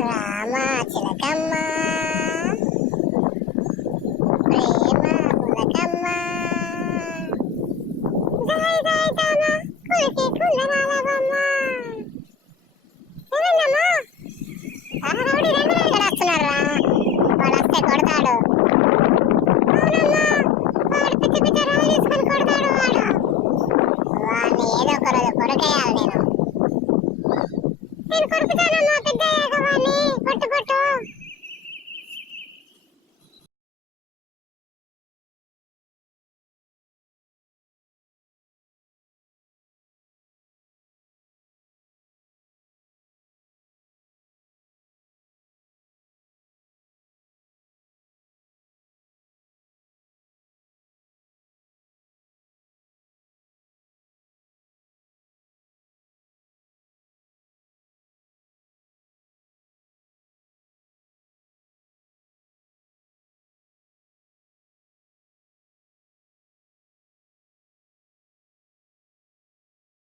రామ చిలకమ్మ ప్రేమ ములకమ్మ జై జై తాన కులికి కులరాలవమ్మ. ఏమైందమ్మా? రౌడీ రంగులు వస్తున్నారా? వాడు వస్తే కొడతాడు. అవునమ్మా, వాడు పిచ్చి పిచ్చి రంగు తీసుకొని కొడతాడు. వాడిని ఏదో ఒక రోజు కొరకేయాలి. నేను కొరుకుతానమ్మా, పెద్ద అయ్యాక వాడిని కొట్టు కొట్టు.